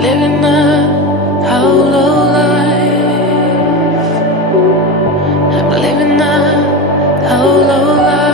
living a hollow life. I'm living a hollow life.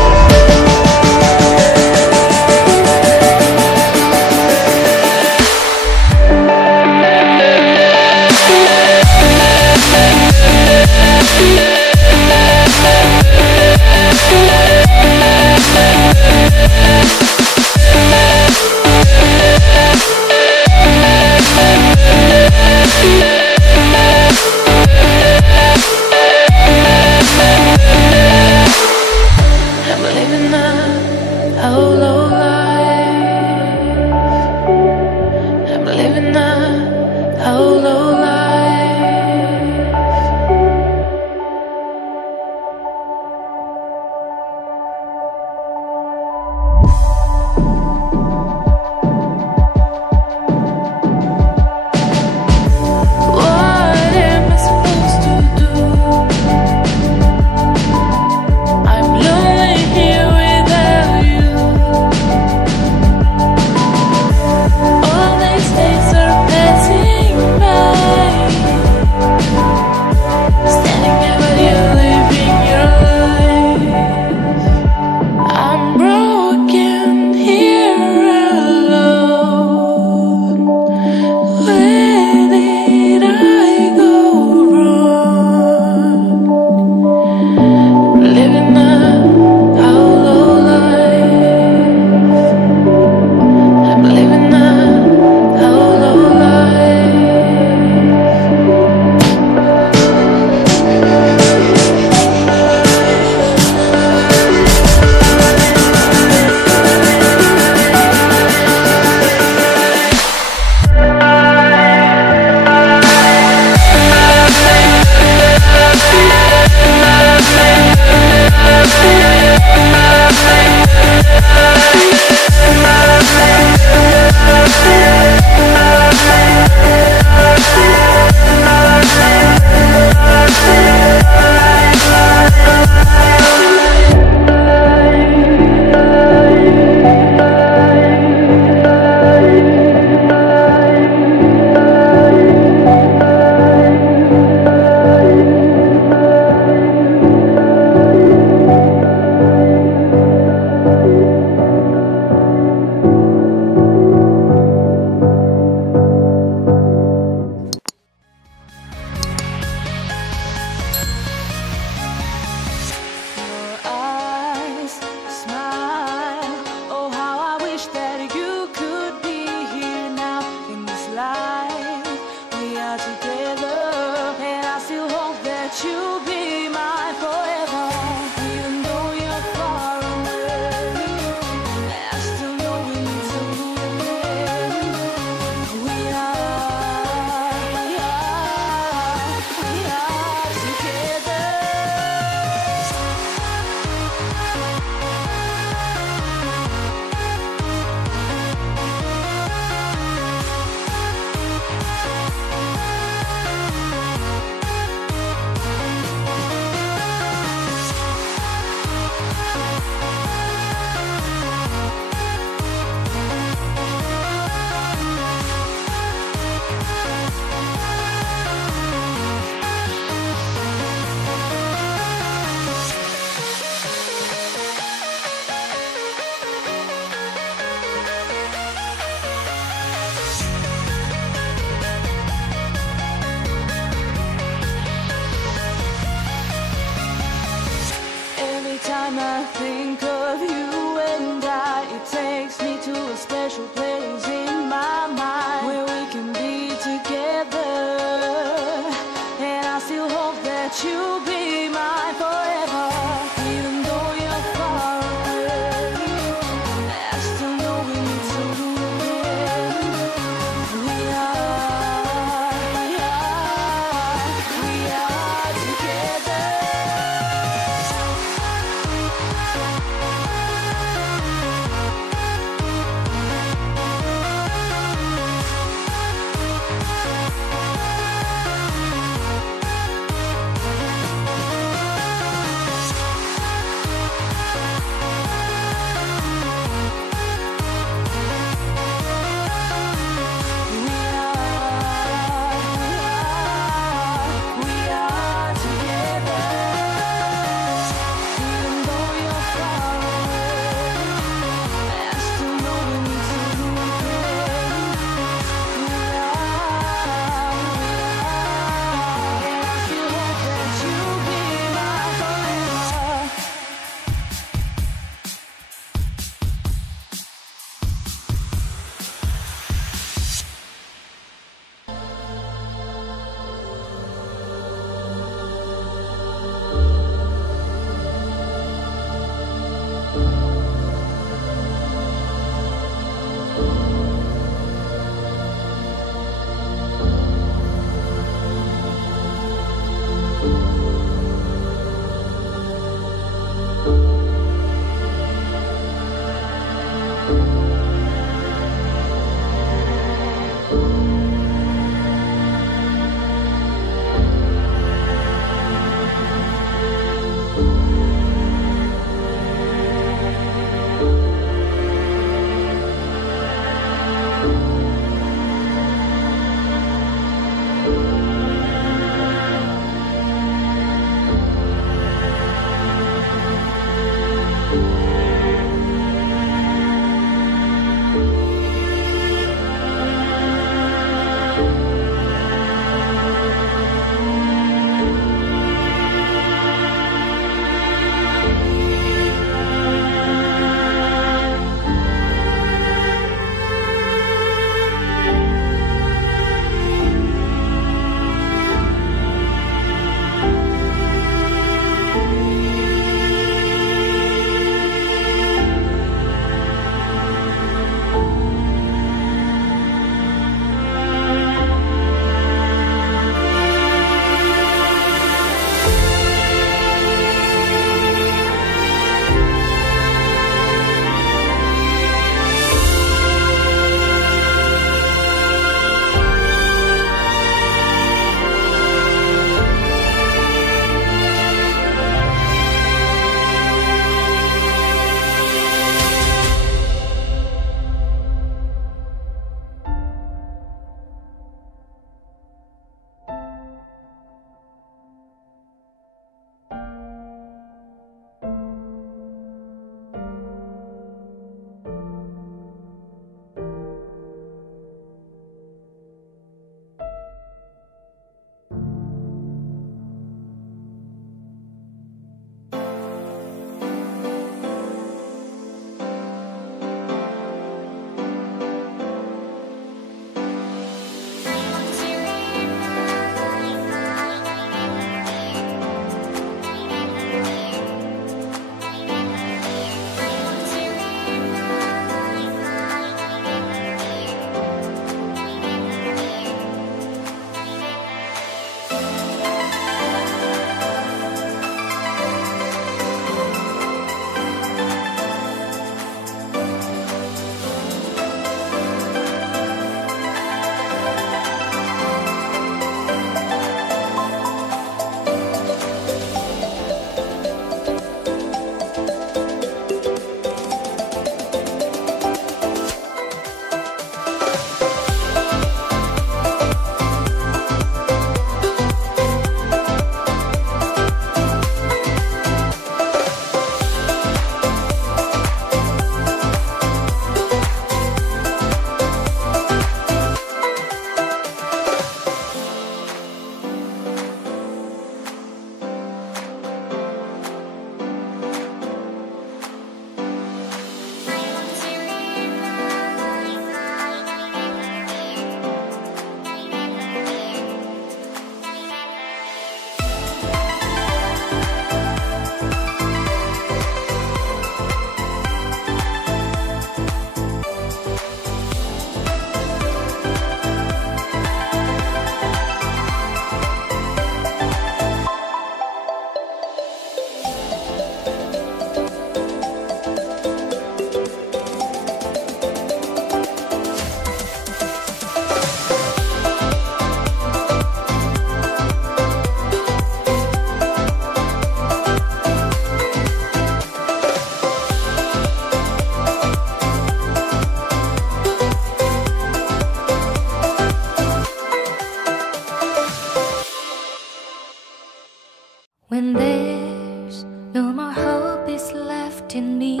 left in me.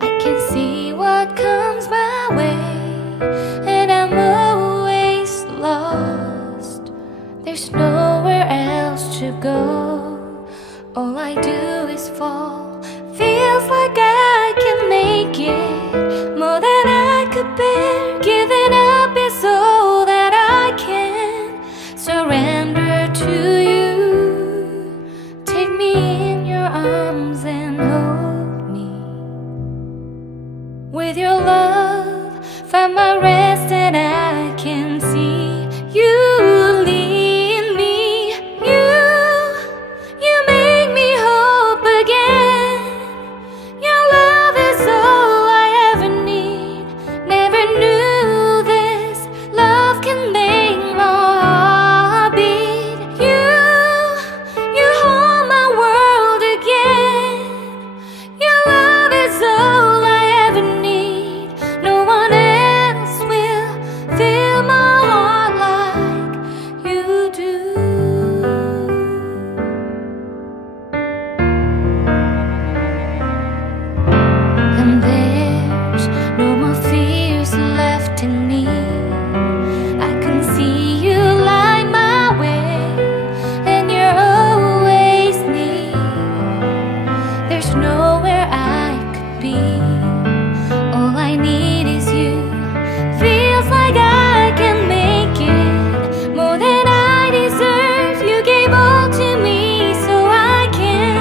I can see what comes my way, and I'm always lost. There's nowhere else to go. All I do is fall. Feels like I can make it more than I could bear. Giving up is all that I can surrender to you. Take me in your arms and hold me. With your love, find my rest, and I can see you lead me. You make me hope again. Your love is all I ever need. Never knew this love can make my heart beat. You hold my world again. Your love is all I ever need. No one else will fill my heart like you do. And there's no more fears left in me. I can see you light my way, and you're always near. There's nowhere I could be. All I need is you. Feels like I can make it more than I deserve. You gave all to me so I can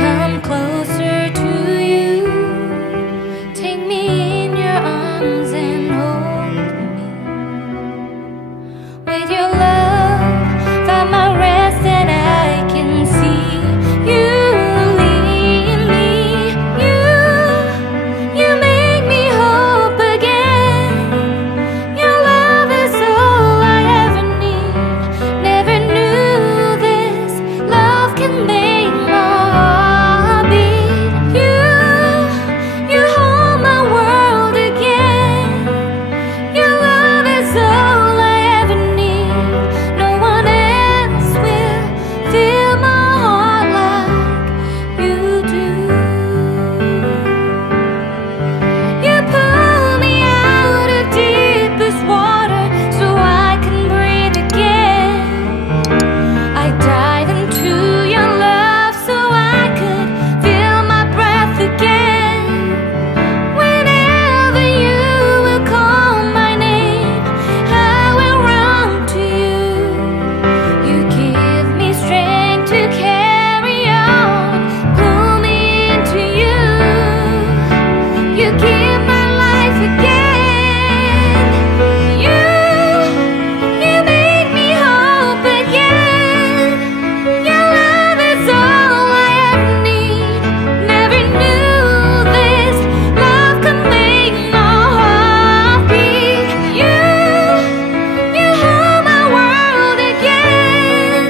come closer to you. Take me in your arms and hold me. With your love, find my rest, and I can see you lead me. You make me hope again. Your love is all I ever need. Never knew this love can make my heart beat. You hold my world again. Your love is all I ever need. No one else will fill my heart like you do. You pull me out of deepest water so I can breathe again. I dive into your love so I could feel my breath again. Whenever you will call my name, I will run to you. You give me strength to carry on. Pull me into you. You give my life again. You make me hope again. Your love is all I ever need. Never knew this love could make my heart beat. You hold my world again.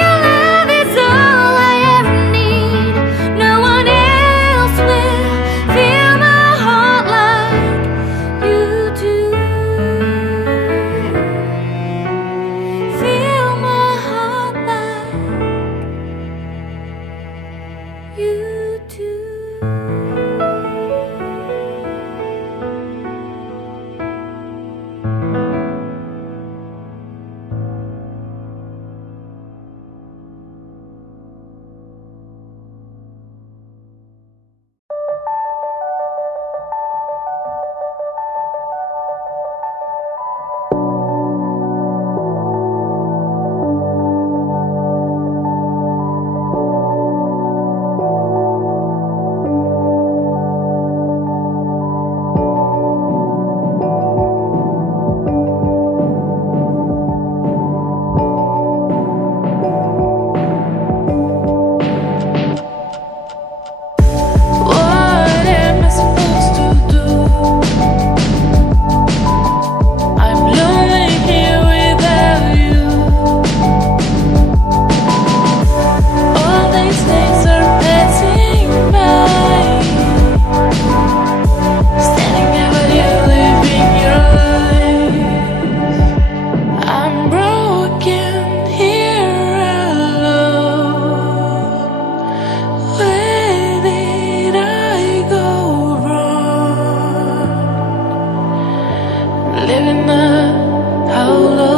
Your love is all I ever need. No one else will fill my heart like you do. Fill my heart like you do. living up. How low